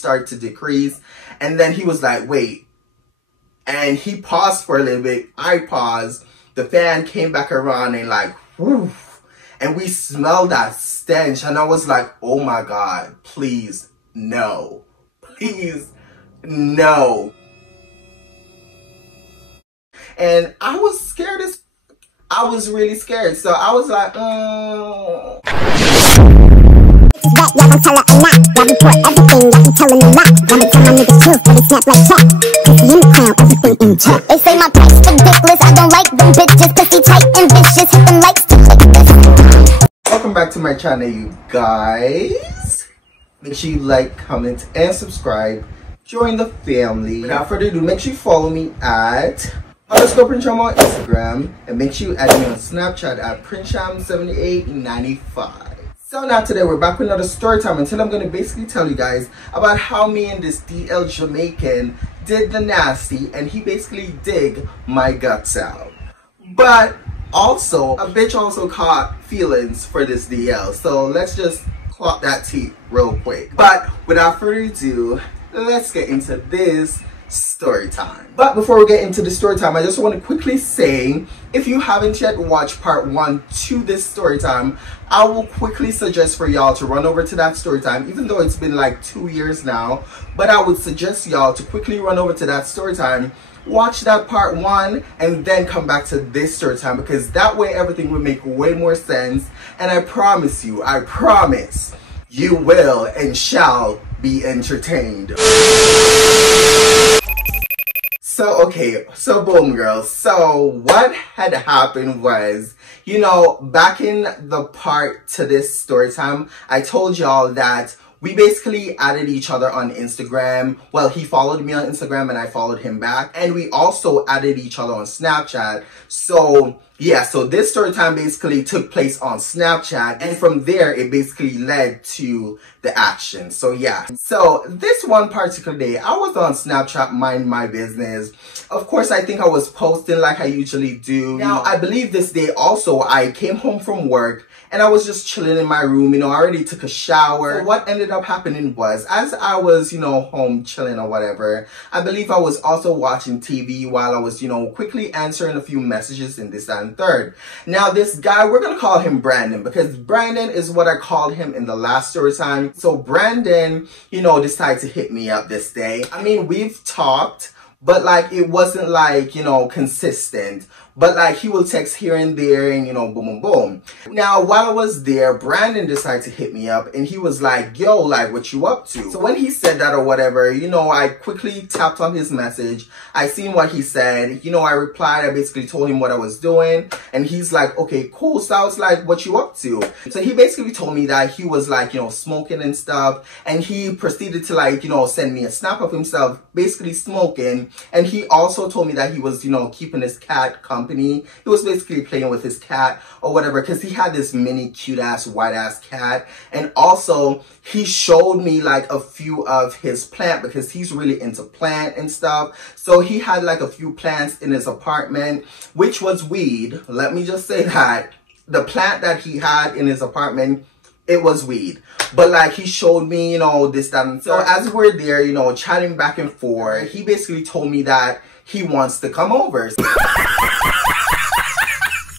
start to decrease. And then he was like, wait. And he paused for a little bit. I paused. The fan came back around and like, whoo. And we smelled that stench. And I was like, oh my God, please, no. Please, no. And I was scared as I was really scared. So I was like, Y'all gon' tell her a lot. Y'all report everything, y'all be telling a lot. Y'all be telling my niggas truth, but they snap like chat. Pussy in the crown, everything in check. They say my price ridiculous, I don't like them bitches. Pussy tight and vicious, hit them likes to click this. Welcome back to my channel, you guys. Make sure you like, comment, and subscribe. Join the family. Without further ado, make sure you follow me at _PrinceSham on Instagram. And make sure you add me on Snapchat at PrinceSham7895. So now today we're back with another story time, and today I'm going to basically tell you guys about how me and this DL Jamaican did the nasty, and he basically dig my guts out. But also, a bitch also caught feelings for this DL, so let's just clock that teeth real quick. But without further ado, let's get into this story time. But before we get into the story time, I just want to quickly say, if you haven't yet watched part 1 to this story time, I will quickly suggest for y'all to run over to that story time, even though it's been like 2 years now. But I would suggest y'all to quickly run over to that story time, watch that part 1, and then come back to this story time, because that way everything will make way more sense. And I promise you, I promise, you will and shall be entertained. So, okay, so boom, girls. So what had happened was, you know, back in the part to this story time, I told y'all that we basically added each other on Instagram. Well, he followed me on Instagram and I followed him back. And we also added each other on Snapchat. So yeah, so this story time basically took place on Snapchat. And from there, it basically led to the action. So yeah. So this one particular day, I was on Snapchat, mind my business. Of course, I think I was posting like I usually do. Now, I believe this day also, I came home from work and I was just chilling in my room. You know, I already took a shower. So what ended up happening was, as I was, you know, home chilling or whatever, I believe I was also watching TV while I was, you know, quickly answering a few messages in this and third. Now, this guy, we're going to call him Brandon, because Brandon is what I called him in the last story time. So Brandon, you know, decided to hit me up this day. I mean, we've talked, but like it wasn't like, you know, consistent. But like he will text here and there and, you know, boom, boom, boom. Now, while I was there, Brandon decided to hit me up and he was like, yo, like, what you up to? So when he said that or whatever, you know, I quickly tapped on his message. I seen what he said. You know, I replied. I basically told him what I was doing. And he's like, okay, cool. So I was like, what you up to? So he basically told me that he was like, you know, smoking and stuff. And he proceeded to like, you know, send me a snap of himself basically smoking. And he also told me that he was, you know, keeping his cat company. He was basically playing with his cat or whatever, because he had this mini cute ass white ass cat. And also he showed me like a few of his plant, because he's really into plant and stuff. So he had like a few plants in his apartment, which was weed. Let me just say that the plant that he had in his apartment, it was weed. But like he showed me, you know, this, that, and so as we're there, you know, chatting back and forth, he basically told me that he wants to come over.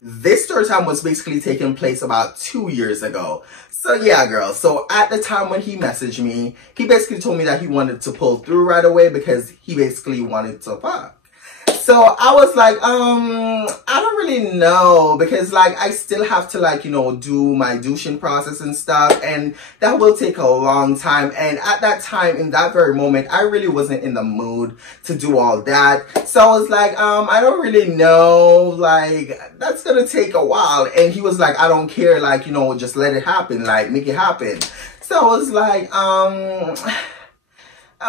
This story time was basically taking place about 2 years ago. So yeah, girl. So at the time when he messaged me, he basically told me that he wanted to pull through right away because he basically wanted to fuck. So I was like, I don't really know, because like I still have to like, you know, do my douching process and stuff, and that will take a long time. And at that time, in that very moment, I really wasn't in the mood to do all that. So I was like, I don't really know, like that's gonna take a while. And he was like, I don't care, like, you know, just let it happen, like make it happen. So I was like,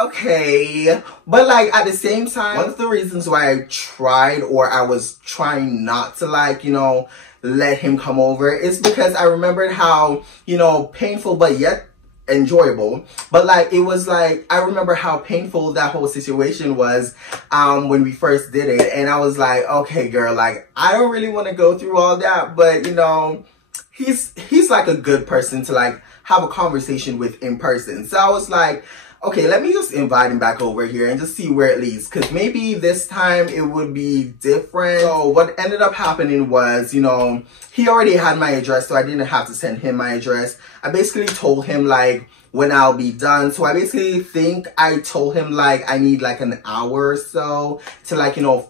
okay. But like at the same time, one of the reasons why I tried, or I was trying not to like, you know, let him come over, is because I remembered how, you know, painful but yet enjoyable. But like it was like, I remember how painful that whole situation was when we first did it. And I was like, okay girl, like I don't really want to go through all that, but you know, he's like a good person to like have a conversation with in person. So I was like, Okay, let me just invite him back over here and just see where it leads, because maybe this time it would be different. So what ended up happening was, you know, he already had my address, so I didn't have to send him my address. I basically told him like when I'll be done. So I basically think I told him like I need like an hour or so to like, you know,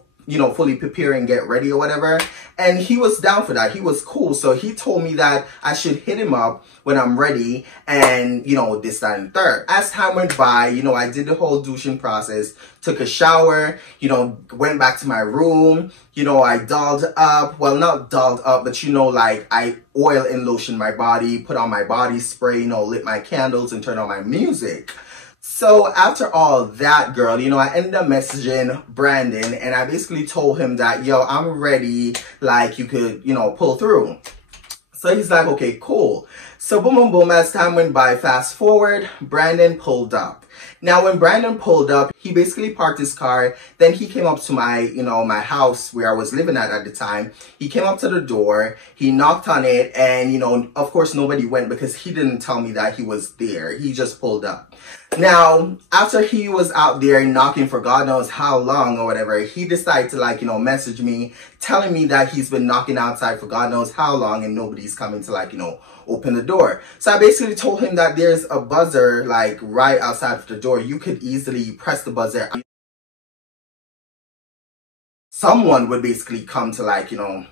fully prepare and get ready or whatever. And he was down for that. He was cool. So he told me that I should hit him up when I'm ready and, you know, this, that, and third. As time went by, you know, I did the whole douching process, took a shower, you know, went back to my room, you know, I dolled up, well, not dolled up, but, you know, like I oil and lotion my body, put on my body spray, you know, lit my candles and turned on my music. So after all that, girl, you know, I ended up messaging Brandon and I basically told him that, yo, I'm ready, like you could, you know, pull through. So he's like, okay, cool. So boom, boom, boom, as time went by, fast forward, Brandon pulled up. Now, when Brandon pulled up, he basically parked his car. Then he came up to my, you know, my house where I was living at the time. He came up to the door, he knocked on it, and, you know, of course, nobody went because he didn't tell me that he was there. He just pulled up. Now, after he was out there knocking for God knows how long or whatever, he decided to like, you know, message me, telling me that he's been knocking outside for God knows how long and nobody's coming to like, you know, open the door. So I basically told him that there's a buzzer like right outside of the door. You could easily press the buzzer. Someone would basically come to like, you know,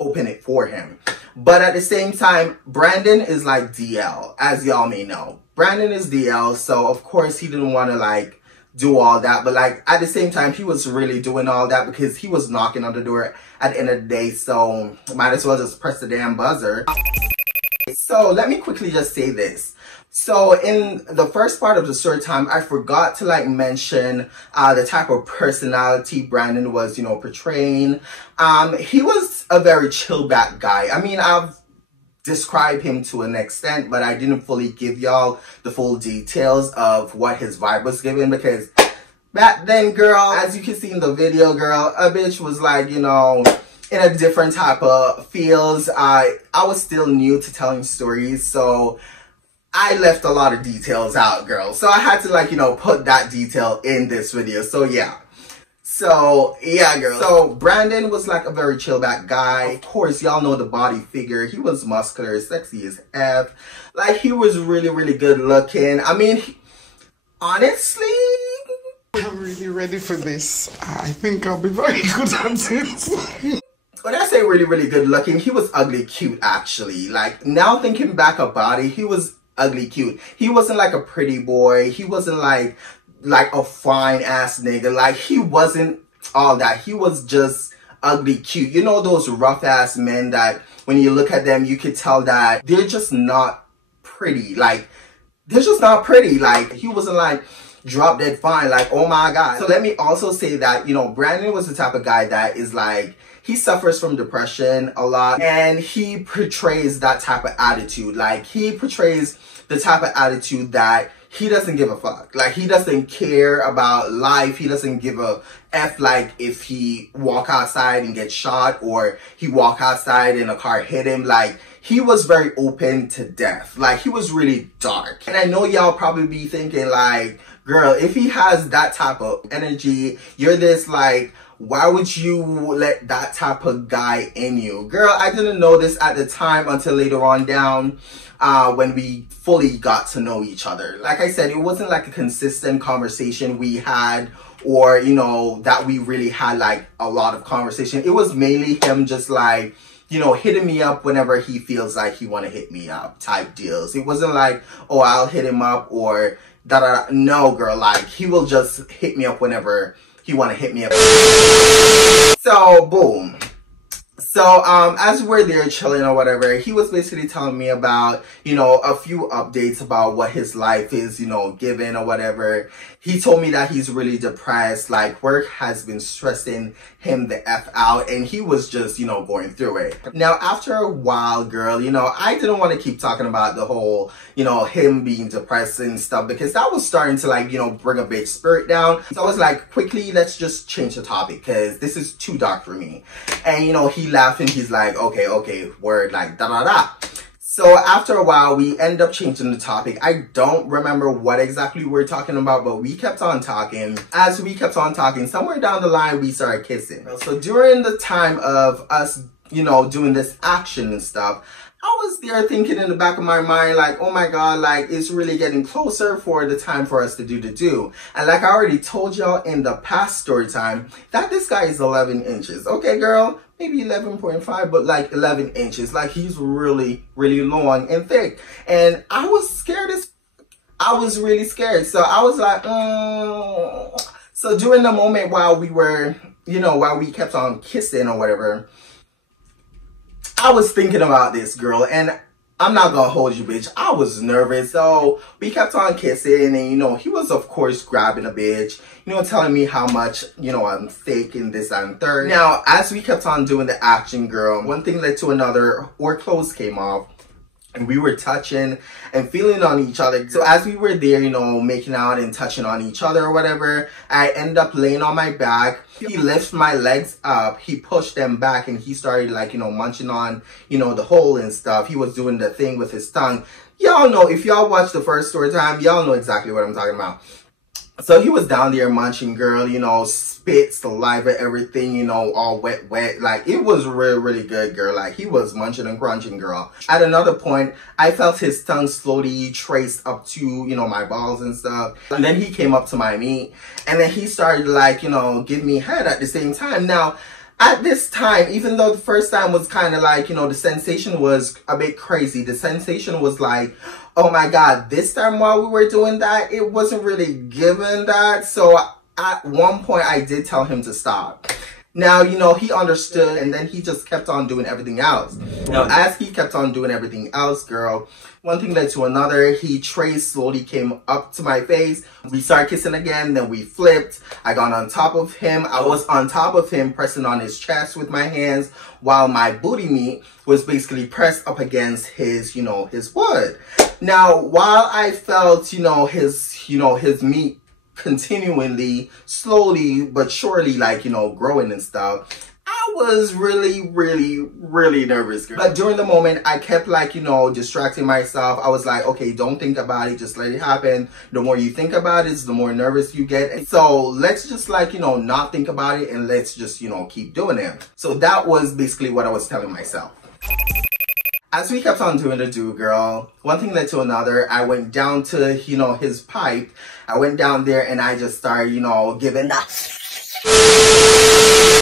open it for him. But at the same time, Brandon is like DL, as y'all may know. Brandon is DL, so of course he didn't want to like do all that. But like at the same time, he was really doing all that because he was knocking on the door at the end of the day. So might as well just press the damn buzzer. So let me quickly just say this. So in the first part of the story time, I forgot to like mention the type of personality Brandon was, you know, portraying. He was a very chill back guy. I mean, I've described him to an extent, but I didn't fully give y'all the full details of what his vibe was giving because back then, girl, as you can see in the video, girl, a bitch was like, you know, in a different type of feels. I was still new to telling stories, so I left a lot of details out, girl. So I had to like, you know, put that detail in this video. So yeah. So yeah, girl. So Brandon was like a very chill back guy. Of course, y'all know the body figure. He was muscular, sexy as F. Like he was really, really good looking. I mean, honestly, I'm really ready for this. I think I'll be very good at it. When I say really, really good looking, he was ugly cute actually. Like now thinking back about it, he was ugly cute. He wasn't like a pretty boy. He wasn't like a fine ass nigga. Like he wasn't all that. He was just ugly cute. You know those rough ass men that when you look at them, you could tell that they're just not pretty. Like they're just not pretty. Like he wasn't like drop dead fine. Like, oh my God. So let me also say that, you know, Brandon was the type of guy that is like, he suffers from depression a lot and he portrays that type of attitude. Like he portrays the type of attitude that he doesn't give a fuck. Like he doesn't care about life. He doesn't give a F like if he walk outside and get shot or he walk outside and a car hit him. Like he was very open to death. Like he was really dark. And I know y'all probably be thinking like, girl, if he has that type of energy, you're this like, why would you let that type of guy in you? Girl, I didn't know this at the time until later on down when we fully got to know each other. Like I said, it wasn't like a consistent conversation we had or, you know, that we really had like a lot of conversation. It was mainly him just like, you know, hitting me up whenever he feels like he want to hit me up type deals. It wasn't like, oh, I'll hit him up or da-da-da. No, girl, like he will just hit me up whenever he want to hit me up. So boom. So as we're there chilling or whatever, he was basically telling me about, you know, a few updates about what his life is, you know, given or whatever. He told me that he's really depressed, like work has been stressing him the F out and he was just, you know, going through it. Now, after a while, girl, you know, I didn't want to keep talking about the whole, you know, him being depressed and stuff because that was starting to like, you know, bring a big spirit down. So I was like, quickly, let's just change the topic because this is too dark for me. And, you know, he laughed and he's like, okay, word, like, da-da-da. So after a while, we end up changing the topic. I don't remember what exactly we were talking about, but we kept on talking. As we kept on talking, somewhere down the line, we started kissing. So during the time of us, you know, doing this action and stuff, I was there thinking in the back of my mind, like, oh my God, like, it's really getting closer for the time for us to do the do. And like I already told y'all in the past story time, that this guy is 11 inches. Okay, girl, maybe 11.5, but like 11 inches. Like, he's really, really long and thick. And I was scared I was really scared. So I was like, So during the moment while we were, you know, while we kept on kissing or whatever, I was thinking about this girl, and I'm not gonna hold you, bitch. I was nervous. So we kept on kissing, and you know, he was of course grabbing a bitch, you know, telling me how much, you know, I'm fake and this and third. Now, as we kept on doing the action, girl, one thing led to another. Our clothes came off, and we were touching and feeling on each other. So as we were there, you know, making out and touching on each other or whatever, I ended up laying on my back. He lifts my legs up, he pushed them back, and he started, like, you know, munching on, you know, the hole and stuff. He was doing the thing with his tongue. Y'all know, if y'all watched the first story time, y'all know exactly what I'm talking about. So he was down there munching, girl, you know, spit, saliva, everything, you know, all wet. Like, it was really, really good, girl. Like, he was munching and crunching, girl. At another point, I felt his tongue slowly trace up to, you know, my balls and stuff. And then he came up to my meat, and then he started, like, you know, give me head at the same time. Now, at this time, even though the first time was kind of like, you know, the sensation was a bit crazy. The sensation was like, oh my God, this time while we were doing that, it wasn't really given that. So at one point, I did tell him to stop. Now, you know, he understood, and then he just kept on doing everything else. Now, as he kept on doing everything else, girl, one thing led to another. He slowly came up to my face. We started kissing again, then we flipped. I got on top of him. I was on top of him, pressing on his chest with my hands, while my booty meat was basically pressed up against his, you know, his wood. Now, while I felt, you know, his meat continually, slowly but surely, like, you know, growing and stuff, I was really, really, really nervous, girl. But during the moment, I kept, like, you know, distracting myself. I was like, okay, don't think about it, just let it happen. The more you think about it, the more nervous you get. And so let's just, like, you know, not think about it, and let's just, you know, keep doing it. So that was basically what I was telling myself. As we kept on doing the do, girl, one thing led to another. I went down to, you know, his pipe. I went down there and I just started, you know, giving that.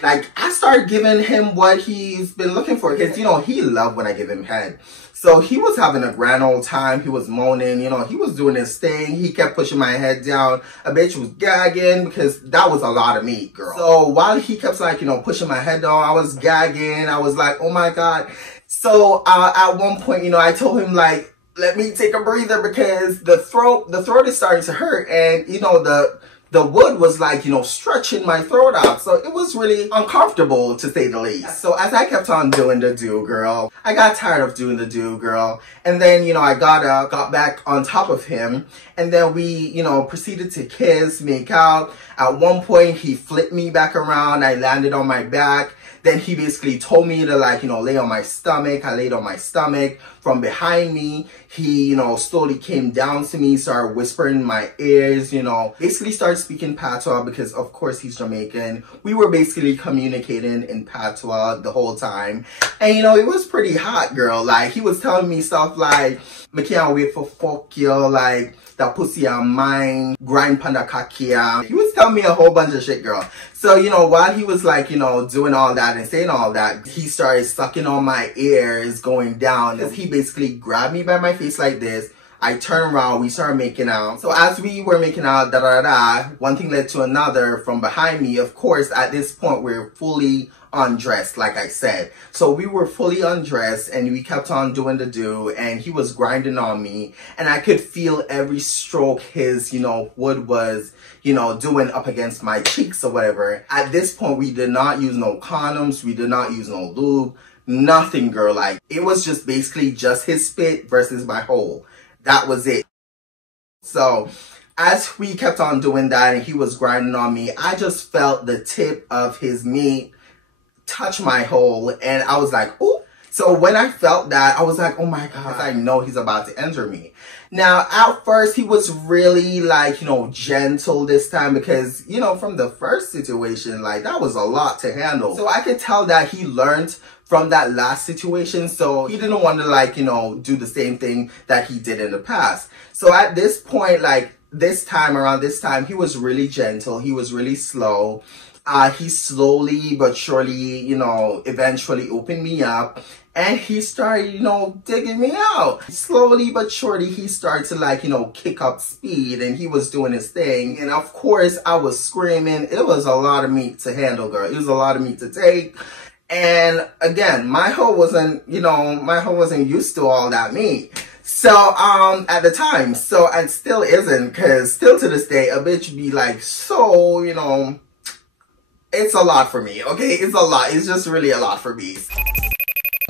Like, I started giving him what he's been looking for, because, you know, he loved when I give him head. So he was having a grand old time. He was moaning, you know, he was doing his thing. He kept pushing my head down. A bitch was gagging, because that was a lot of meat, girl. So while he kept, like, you know, pushing my head down, I was gagging. I was like, oh my God. So at one point, you know, I told him, like, let me take a breather, because the throat is starting to hurt, and, you know, the wood was, like, you know, stretching my throat out. So it was really uncomfortable, to say the least. So as I kept on doing the do, girl, I got tired of doing the do, girl. And then, you know, I got back on top of him, and then we, you know, proceeded to kiss, make out. At one point, he flipped me back around. I landed on my back. Then he basically told me to, like, you know, lay on my stomach. I laid on my stomach. From behind me, he, you know, slowly came down to me, started whispering in my ears, you know, basically started speaking patois, because of course he's Jamaican. We were basically communicating in patois the whole time. And, you know, it was pretty hot, girl. Like, he was telling me stuff like, I can't wait for fuck you, like, that pussy on mine, grind panda kakia. He was telling me a whole bunch of shit, girl. So, you know, while he was, like, you know, doing all that and saying all that, he started sucking on my ears, going down. He basically grabbed me by my face like this. I turned around, we started making out. So as we were making out, one thing led to another from behind me. Of course, at this point, we're fully undressed, like I said. So we were fully undressed, and we kept on doing the do, and he was grinding on me, and I could feel every stroke his, you know, wood was, you know, doing up against my cheeks or whatever. At this point, we did not use no condoms, we did not use no lube, nothing, girl. Like, it was just basically just his spit versus my hole. That was it. So as we kept on doing that and he was grinding on me, I just felt the tip of his meat touch my hole, and I was like, ooh. So when I felt that, I was like, oh my God, I know he's about to enter me. Now, at first, he was really like, you know, gentle this time because, you know, from the first situation, like that was a lot to handle. So I could tell that he learned from that last situation. So he didn't want to like, you know, do the same thing that he did in the past. So at this point, like around this time, he was really gentle. He was really slow. He slowly but surely, you know, eventually opened me up. And he started, you know, digging me out. Slowly but surely, he started to like, you know, kick up speed and he was doing his thing. And of course, I was screaming. It was a lot of meat to handle, girl. It was a lot of meat to take. And again, my hoe wasn't, you know, used to all that meat. So, at the time, so, and still isn't, cause still to this day, a bitch be like, so, you know, it's a lot for me, okay? It's a lot. It's just really a lot for me.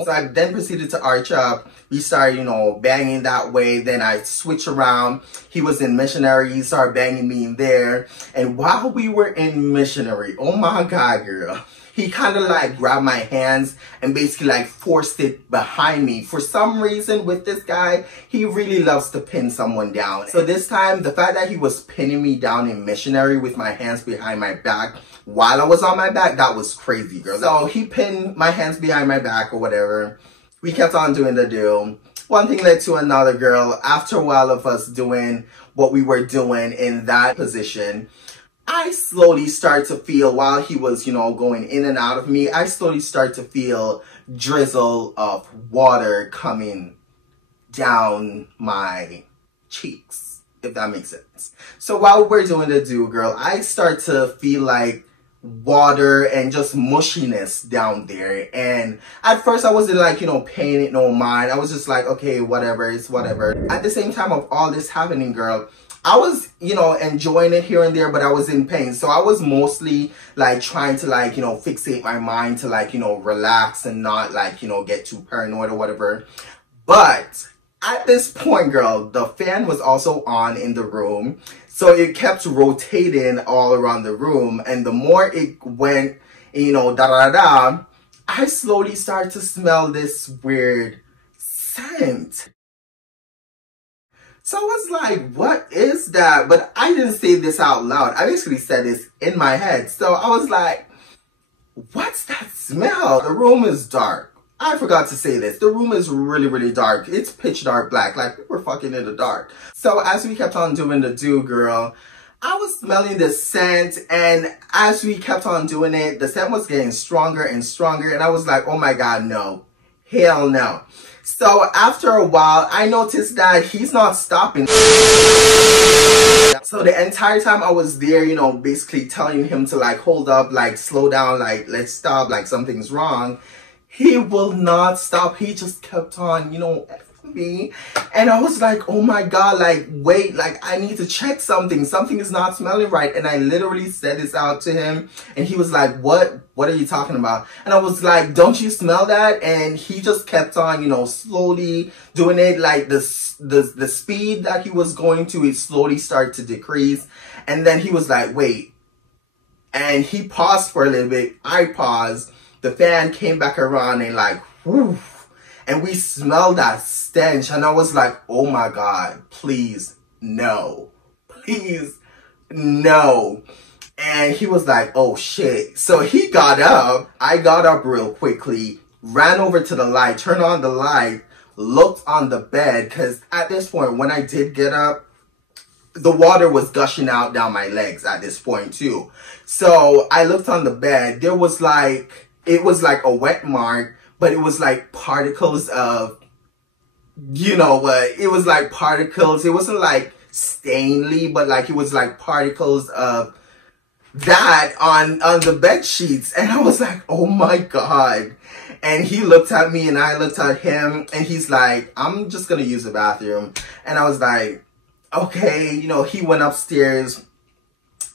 So I then proceeded to arch up. We started, you know, banging that way. Then I switched around. He was in missionary. He started banging me in there. And while we were in missionary, oh my God, girl, he kind of like grabbed my hands and basically like forced it behind me. For some reason with this guy, he really loves to pin someone down. So this time, the fact that he was pinning me down in missionary with my hands behind my back while I was on my back, that was crazy, girl. So he pinned my hands behind my back or whatever. We kept on doing the deal. One thing led to another, girl. After a while of us doing what we were doing in that position, I slowly started to feel, while he was, you know, going in and out of me, I slowly started to feel drizzle of water coming down my cheeks, if that makes sense. So while we're doing the do, girl, I start to feel like water and just mushiness down there. And at first I wasn't like, you know, paying it no mind. I was just like, okay, whatever, it's whatever. At the same time of all this happening, girl, I was, you know, enjoying it here and there, but I was in pain. So I was mostly like trying to like, you know, fixate my mind to like, you know, relax and not like, you know, get too paranoid or whatever. But at this point, girl, the fan was also on in the room. So it kept rotating all around the room. And the more it went, you know, da-da-da, I slowly started to smell this weird scent. So I was like, what is that? But I didn't say this out loud. I basically said this in my head. So I was like, what's that smell? The room is dark. I forgot to say this. The room is really, really dark. It's pitch dark black. Like, we were fucking in the dark. So as we kept on doing the do, girl, I was smelling the scent. And as we kept on doing it, the scent was getting stronger and stronger. And I was like, oh my God, no. Hell no. So after a while, I noticed that he's not stopping. So the entire time I was there, you know, basically telling him to like, hold up, like slow down, like let's stop, like something's wrong. He will not stop. He just kept on, you know, F me. And I was like, oh my God, like, wait, like, I need to check something. Something is not smelling right. And I literally said this out to him. And he was like, what are you talking about? And I was like, don't you smell that? And he just kept on, you know, slowly doing it. Like the speed that he was going to, it slowly started to decrease. And then he was like, wait. And he paused for a little bit. I paused. The fan came back around and like, whoo, and we smelled that stench. And I was like, oh my God, please, no, please, no. And he was like, oh shit. So he got up. I got up real quickly, ran over to the light, turned on the light, looked on the bed. Because at this point, when I did get up, the water was gushing out down my legs at this point too. So I looked on the bed. There was like, it was like a wet mark, but it was like particles of, you know what, it was like particles. It wasn't like stainly, but like it was like particles of that on the bed sheets. And I was like, oh my God. And he looked at me and I looked at him and he's like, I'm just gonna use the bathroom. And I was like, okay, you know, he went upstairs.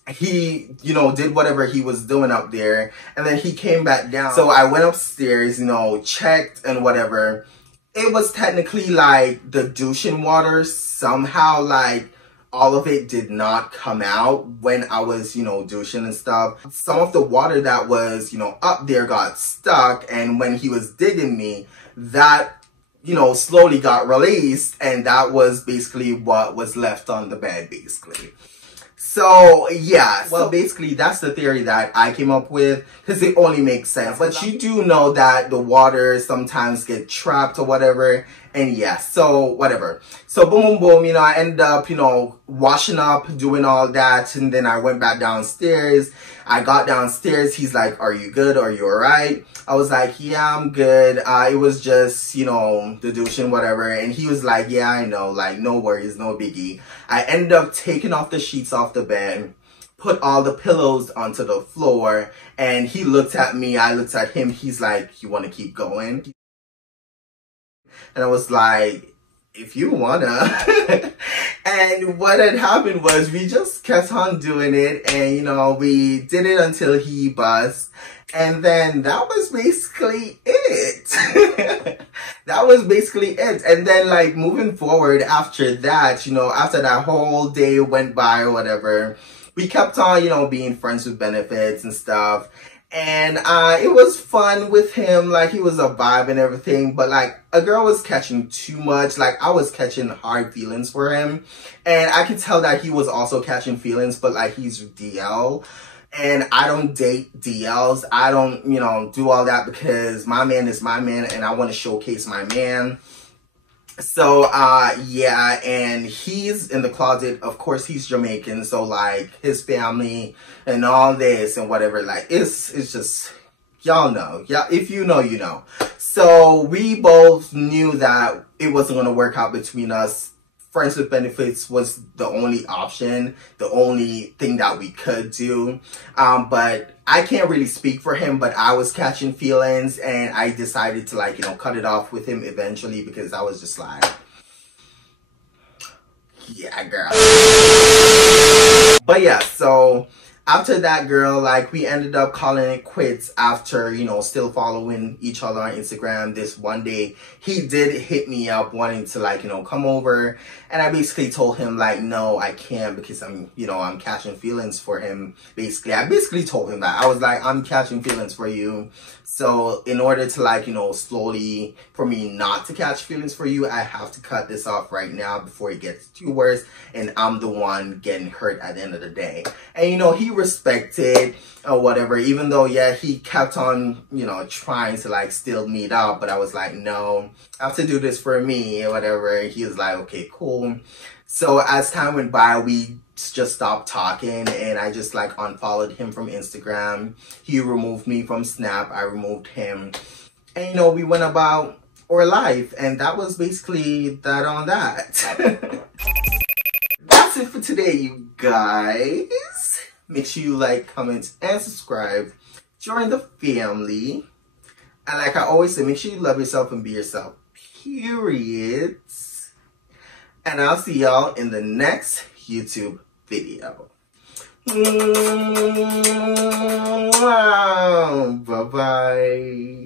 He, you know, did whatever he was doing up there. And then he came back down. So I went upstairs, you know, checked and whatever. It was technically like the douching water. Somehow, like, all of it did not come out when I was, you know, douching and stuff. Some of the water that was, you know, up there got stuck. And when he was digging me, that, you know, slowly got released, and that was basically what was left on the bed, basically. So, yeah, well, basically, that's the theory that I came up with, because it only makes sense. But you do know that the water sometimes get trapped or whatever, and yeah, so, whatever. So, boom, boom, boom, you know, I ended up, you know, washing up, doing all that, and then I went back downstairs. I got downstairs, he's like, are you good? Are you alright? I was like, yeah, I'm good. It was just, you know, the douching, whatever. And he was like, yeah, I know, like, no worries, no biggie. I ended up taking off the sheets off the bed, put all the pillows onto the floor, and he looked at me, I looked at him, he's like, you want to keep going? And I was like, if you wanna. And what had happened was we just kept on doing it, and you know, we did it until he bust, and then that was basically it. That was basically it. And then like moving forward after that, you know, after that whole day went by or whatever, we kept on, you know, being friends with benefits and stuff. And it was fun with him, like he was a vibe and everything, but like a girl was catching too much, like I was catching hard feelings for him, and I could tell that he was also catching feelings, but like he's DL, and I don't date DLs, I don't, you know, do all that because my man is my man and I want to showcase my man. So, yeah, and he's in the closet. Of course, he's Jamaican, so, like, his family and all this and whatever, like, it's just, y'all know. Yeah, if you know, you know. So, we both knew that it wasn't going to work out between us. Friends with benefits was the only option, the only thing that we could do. But I can't really speak for him, but I was catching feelings, and I decided to, like, you know, cut it off with him eventually, because I was just like, yeah, girl. But yeah, so after that, girl, like, we ended up calling it quits after, you know, still following each other on Instagram. This one day, he did hit me up wanting to, like, you know, come over. And I basically told him, like, no, I can't, because I'm, you know, I'm catching feelings for him. Basically, I basically told him that. I was like, I'm catching feelings for you. So in order to, like, you know, slowly, for me not to catch feelings for you, I have to cut this off right now before it gets too worse, and I'm the one getting hurt at the end of the day. And, you know, he respected or whatever, even though, yeah, he kept on, you know, trying to, like, still meet up, but I was like, no, I have to do this for me or whatever. He was like, okay, cool. So as time went by, we just stopped talking, and I just, like, unfollowed him from Instagram. He removed me from Snap. I removed him. And, you know, we went about our life, and that was basically that on that. That's it for today, you guys. Make sure you like, comment, and subscribe. Join the family. And like I always say, make sure you love yourself and be yourself. Period. And I'll see y'all in the next YouTube video. Bye-bye.